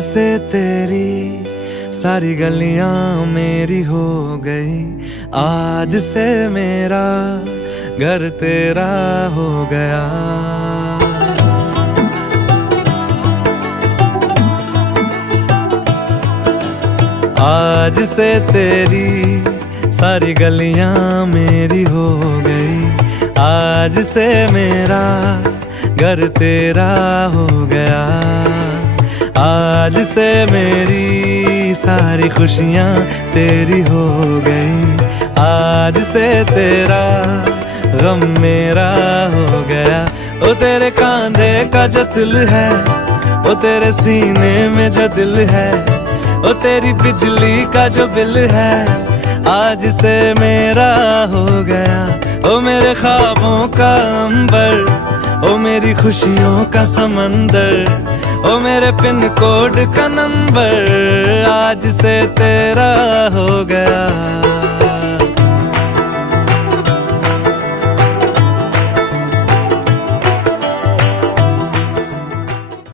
से तेरी सारी गलियां मेरी हो गई, आज से मेरा घर तेरा हो गया। आज से तेरी सारी गलियां मेरी हो गई, आज से मेरा घर तेरा हो गया। आज से मेरी सारी खुशियां तेरी हो गई, आज से तेरा गम मेरा हो गया। ओ तेरे कांधे का जो दिल है, ओ तेरे सीने में जो दिल है, ओ तेरी बिजली का जो बिल है, आज से मेरा हो गया। ओ मेरे ख्वाबों का अंबर, ओ मेरी खुशियों का समंदर, ओ मेरे पिन कोड का नंबर, आज से तेरा हो गया।